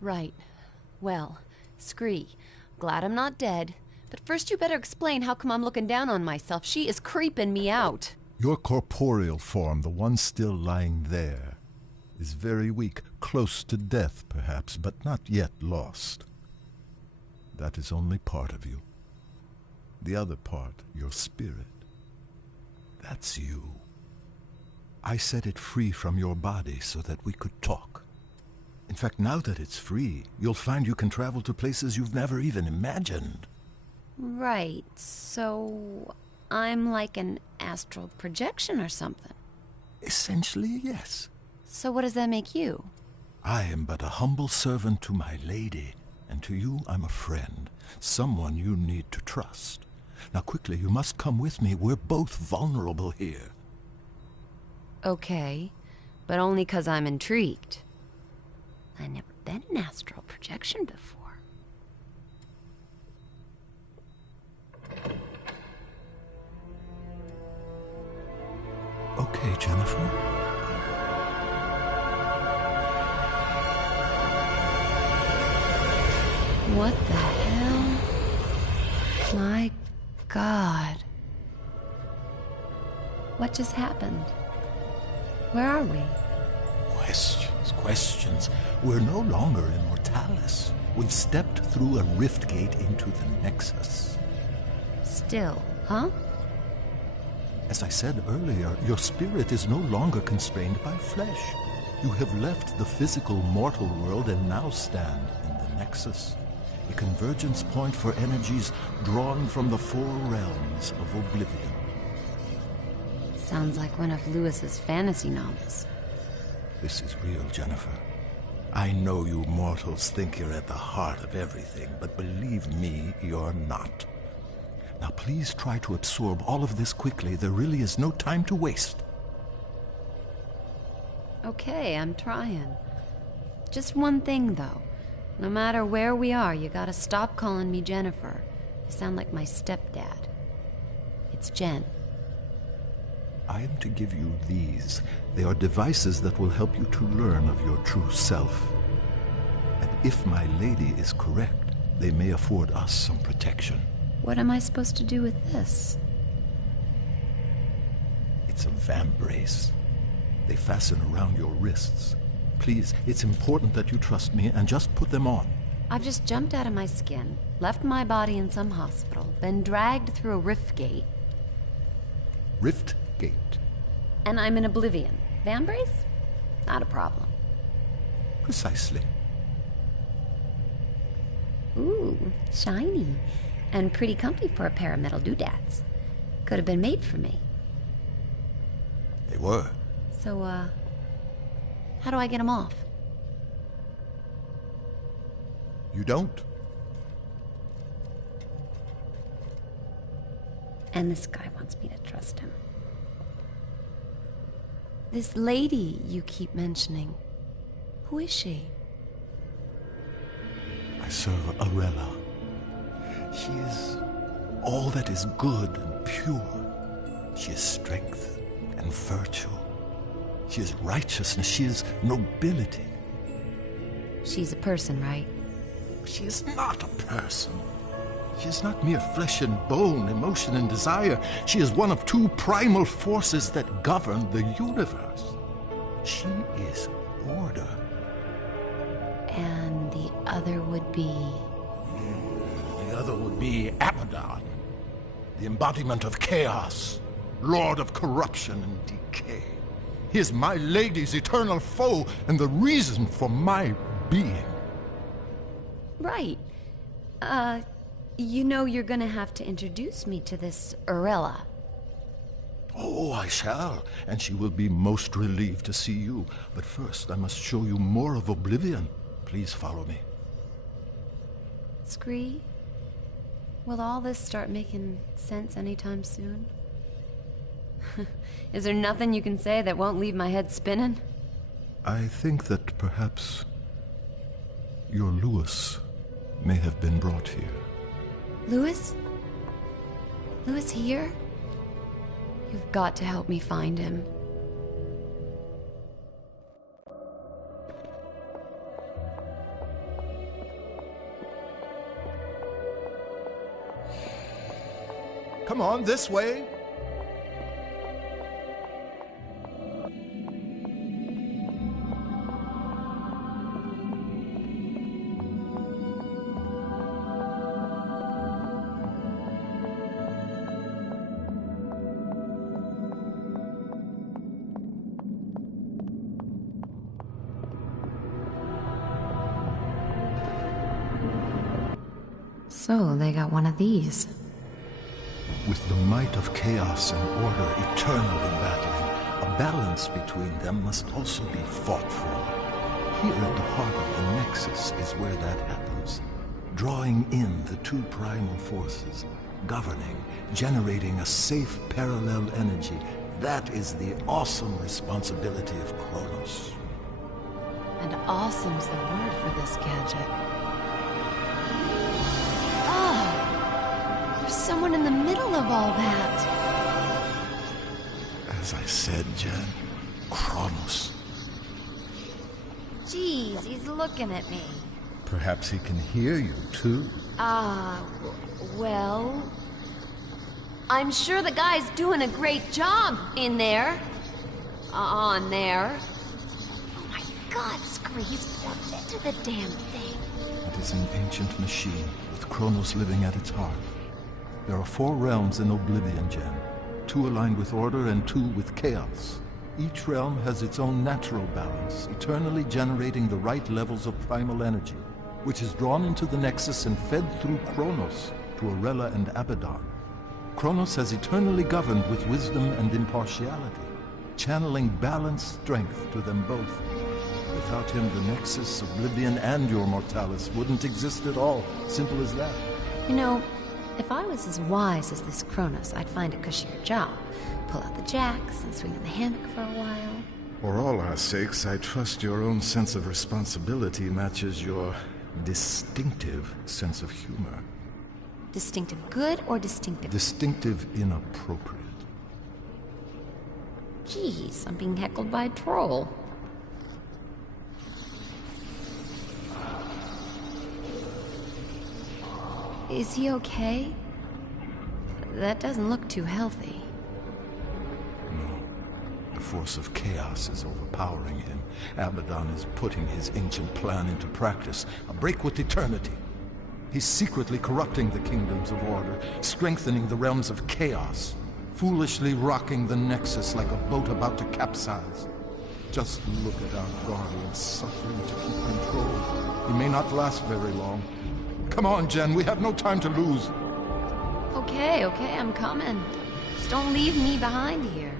Right. Well, Scree, glad I'm not dead. But first you better explain how come I'm looking down on myself. She is creeping me out. Your corporeal form, the one still lying there, is very weak, close to death perhaps, but not yet lost. That is only part of you. The other part, your spirit, that's you. I set it free from your body so that we could talk. In fact, now that it's free, you'll find you can travel to places you've never even imagined. Right, so I'm like an astral projection or something. Essentially, yes. So what does that make you? I am but a humble servant to my lady, and to you I'm a friend, someone you need to trust. Now quickly, you must come with me. We're both vulnerable here. Okay, but only 'cause I'm intrigued. I've never been an astral projection before. Okay, Jennifer. What the hell? My God. What just happened? Where are we? Questions. We're no longer in Mortalis. We've stepped through a rift gate into the Nexus. Still, huh? As I said earlier, your spirit is no longer constrained by flesh. You have left the physical mortal world and now stand in the Nexus, a convergence point for energies drawn from the four realms of oblivion. Sounds like one of Lewis's fantasy novels. This is real, Jennifer. I know you mortals think you're at the heart of everything, but believe me, you're not. Now please try to absorb all of this quickly. There really is no time to waste. Okay, I'm trying. Just one thing, though. No matter where we are, you gotta stop calling me Jennifer. You sound like my stepdad. It's Jen. I am to give you these. They are devices that will help you to learn of your true self. And if my lady is correct, they may afford us some protection. What am I supposed to do with this? It's a vambrace. They fasten around your wrists. Please, it's important that you trust me and just put them on. I've just jumped out of my skin, left my body in some hospital, been dragged through a rift gate. Rift gate. And I'm in oblivion. Vambrace? Not a problem. Precisely. Ooh, shiny. And pretty comfy for a pair of metal doodads. Could have been made for me. They were. So, how do I get them off? You don't? And this guy wants me to trust him. This lady you keep mentioning, who is she? I serve Arella. She is all that is good and pure. She is strength and virtue. She is righteousness. She is nobility. She's a person, right? She is not a person. She is not mere flesh and bone, emotion and desire. She is one of two primal forces that govern the universe. She is order. And the other would be... The other would be Abaddon, the embodiment of chaos, lord of corruption and decay. He is my lady's eternal foe and the reason for my being. Right. You know you're gonna have to introduce me to this Arella. Oh, I shall, and she will be most relieved to see you. But first, I must show you more of Oblivion. Please follow me. Scree, will all this start making sense anytime soon? Is there nothing you can say that won't leave my head spinning? I think that perhaps your Lewis may have been brought here. Lewis? Lewis here? You've got to help me find him. Come on, this way. So, they got one of these. With the might of chaos and order eternally battling, a balance between them must also be fought for. Here at the heart of the Nexus is where that happens. Drawing in the two primal forces, governing, generating a safe parallel energy. That is the awesome responsibility of Kronos. And awesome's the word for this gadget. There's someone in the middle of all that. As I said, Jen, Kronos. Jeez, he's looking at me. Perhaps he can hear you, too. Well... I'm sure the guy's doing a great job in there. On there. Oh my god, Scree, he's plugged into the damn thing. It is an ancient machine, with Kronos living at its heart. There are 4 realms in Oblivion, Jen. 2 aligned with order and 2 with chaos. Each realm has its own natural balance, eternally generating the right levels of primal energy, which is drawn into the Nexus and fed through Kronos to Arella and Abaddon. Kronos has eternally governed with wisdom and impartiality, channeling balanced strength to them both. Without him, the Nexus, Oblivion, and your Mortalis wouldn't exist at all. Simple as that. You know, if I was as wise as this Kronos, I'd find a cushier job. Pull out the jacks and swing in the hammock for a while. For all our sakes, I trust your own sense of responsibility matches your distinctive sense of humor. Distinctive good or distinctive? Distinctive inappropriate. Jeez, I'm being heckled by a troll. Is he okay? That doesn't look too healthy. No. The force of chaos is overpowering him. Abaddon is putting his ancient plan into practice. A break with eternity. He's secretly corrupting the kingdoms of order, strengthening the realms of chaos, foolishly rocking the Nexus like a boat about to capsize. Just look at our guardian suffering to keep control. He may not last very long. Come on, Jen, we have no time to lose. Okay, I'm coming. Just don't leave me behind here.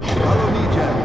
Follow me, Jen.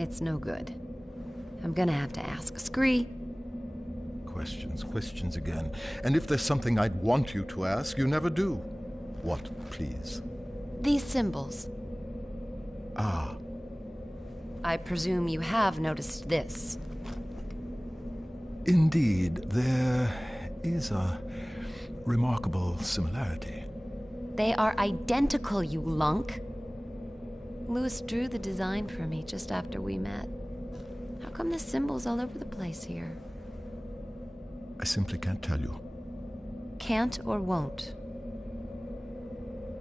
It's no good. I'm gonna have to ask. Scree? Questions again. And if there's something I'd want you to ask, you never do. What, please? These symbols. Ah. I presume you have noticed this. Indeed, there is a remarkable similarity. They are identical, you lunk. Louis drew the design for me just after we met. How come the symbols all over the place here? I simply can't tell you. Can't or won't?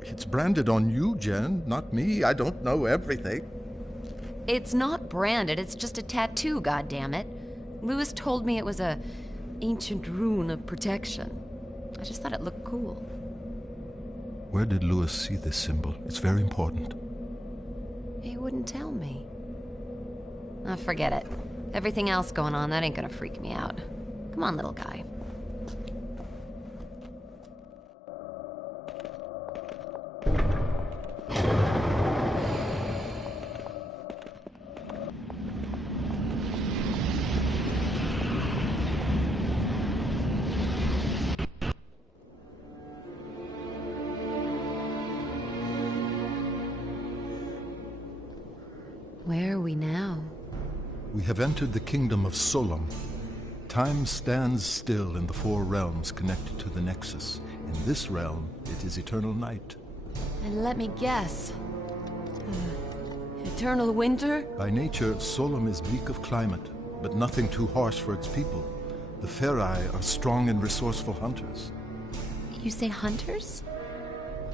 It's branded on you, Jen, not me. I don't know everything. It's not branded, it's just a tattoo, goddammit. Louis told me it was a ancient rune of protection. I just thought it looked cool. Where did Louis see this symbol? It's very important. He wouldn't tell me. Oh, forget it. Everything else going on, that ain't gonna freak me out. Come on, little guy. Where are we now? We have entered the kingdom of Solom. Time stands still in the four realms connected to the Nexus. In this realm, it is eternal night. And let me guess. Eternal winter? By nature, Solom is bleak of climate, but nothing too harsh for its people. The Ferai are strong and resourceful hunters. You say hunters?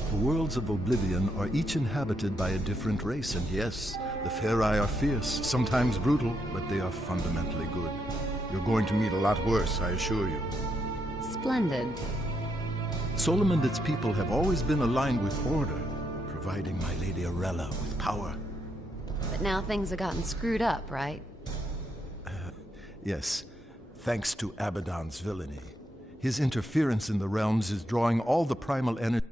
The worlds of Oblivion are each inhabited by a different race, and yes, the Ferai are fierce, sometimes brutal, but they are fundamentally good. You're going to meet a lot worse, I assure you. Splendid. Solom and its people have always been aligned with order, providing my Lady Arella with power. But now things have gotten screwed up, right? Yes, thanks to Abaddon's villainy. His interference in the realms is drawing all the primal energy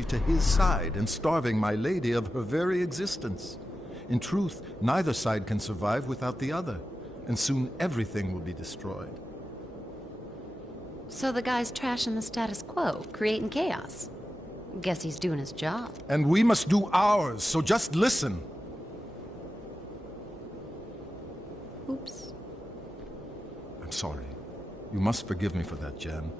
to his side and starving my lady of her very existence. In truth, neither side can survive without the other, and soon everything will be destroyed. So the guy's trashing the status quo, creating chaos. Guess he's doing his job. And we must do ours, so just listen. Oops. I'm sorry. You must forgive me for that, Jen.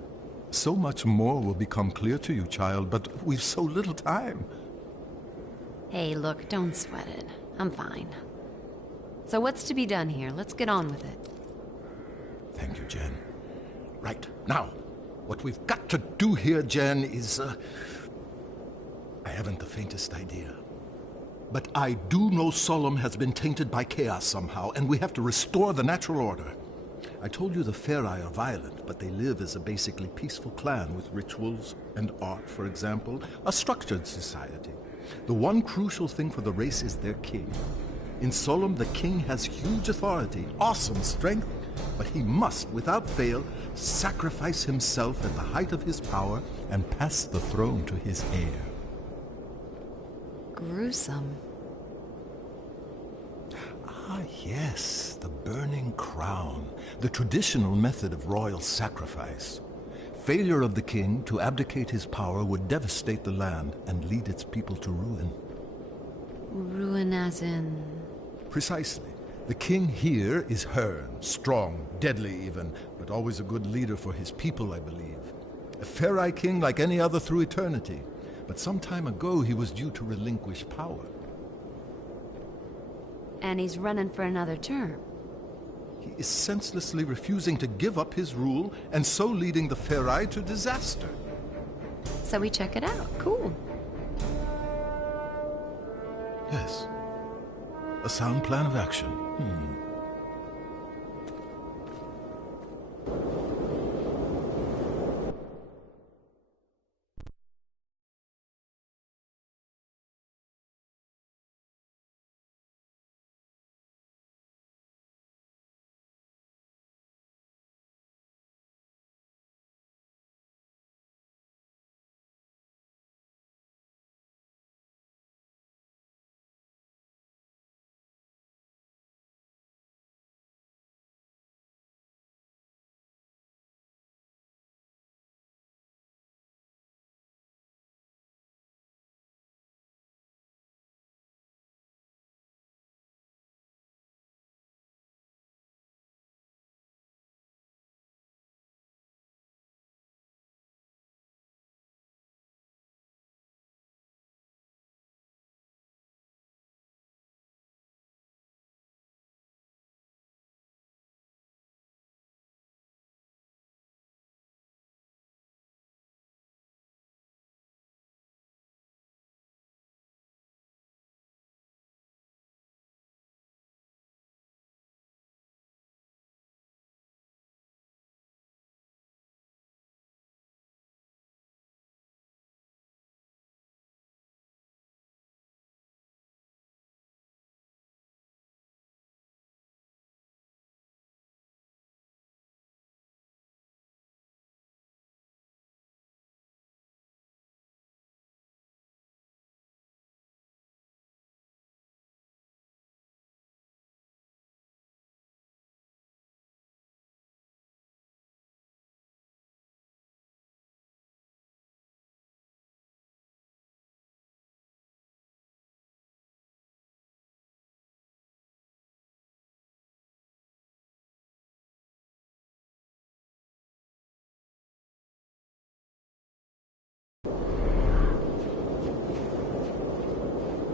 So much more will become clear to you, child, but we've so little time. Hey, look, don't sweat it. I'm fine. So what's to be done here? Let's get on with it. Thank you, Jen. Right, now, what we've got to do here, Jen, is, I haven't the faintest idea. But I do know Solom has been tainted by chaos somehow, and we have to restore the natural order. I told you the Ferai are violent, but they live as a basically peaceful clan with rituals and art, for example, a structured society. The one crucial thing for the race is their king. In Solom, the king has huge authority, awesome strength, but he must, without fail, sacrifice himself at the height of his power and pass the throne to his heir. Gruesome. Ah, yes, the burning crown, the traditional method of royal sacrifice. Failure of the king to abdicate his power would devastate the land and lead its people to ruin. Ruin as in... Precisely. The king here is Hearn, strong, deadly even, but always a good leader for his people, I believe. A Ferai king like any other through eternity, but some time ago he was due to relinquish power. And he's running for another term. He is senselessly refusing to give up his rule, and so leading the Ferai to disaster. So we check it out. Cool. Yes. A sound plan of action.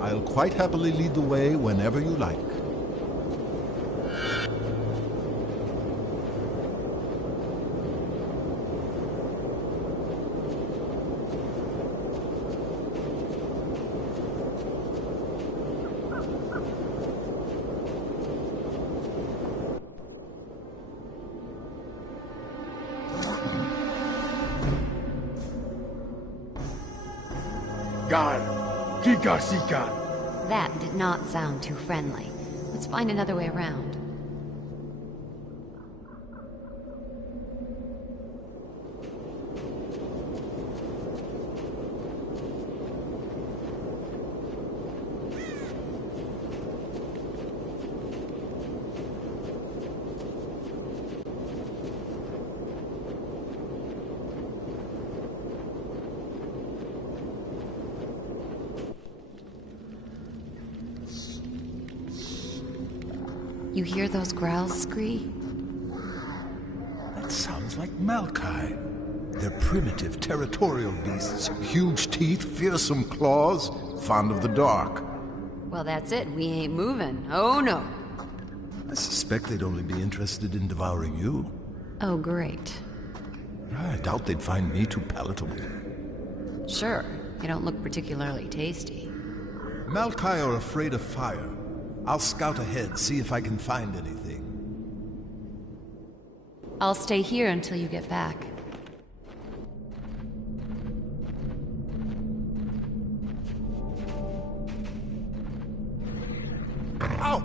I'll quite happily lead the way whenever you like. That did not sound too friendly. Let's find another way around. You hear those growls, Scree? That sounds like Malkai. They're primitive, territorial beasts. Huge teeth, fearsome claws, fond of the dark. Well, that's it. We ain't moving. Oh, no. I suspect they'd only be interested in devouring you. Oh, great. I doubt they'd find me too palatable. Sure. You don't look particularly tasty. Malkai are afraid of fire. I'll scout ahead, see if I can find anything. I'll stay here until you get back. Ow!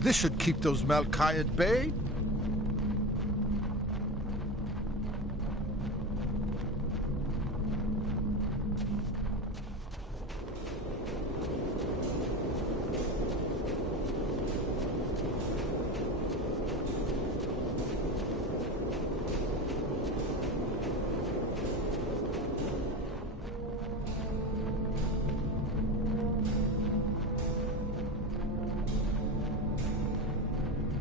This should keep those Malkai at bay.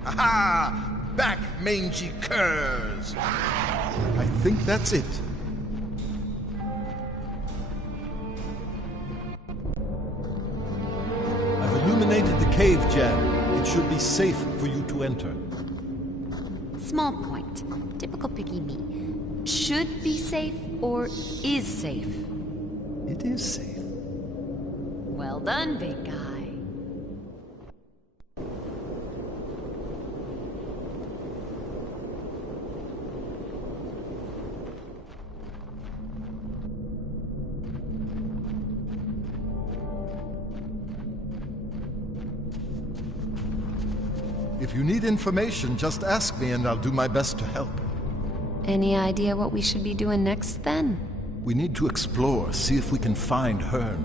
Aha! Back, mangy curs! I think that's it. I've illuminated the cave, Jan. It should be safe for you to enter. Small point. Typical picky me. Should be safe or is safe? It is safe. Well done, big guy. If you need information, just ask me and I'll do my best to help. Any idea what we should be doing next, then? We need to explore, see if we can find Hearn.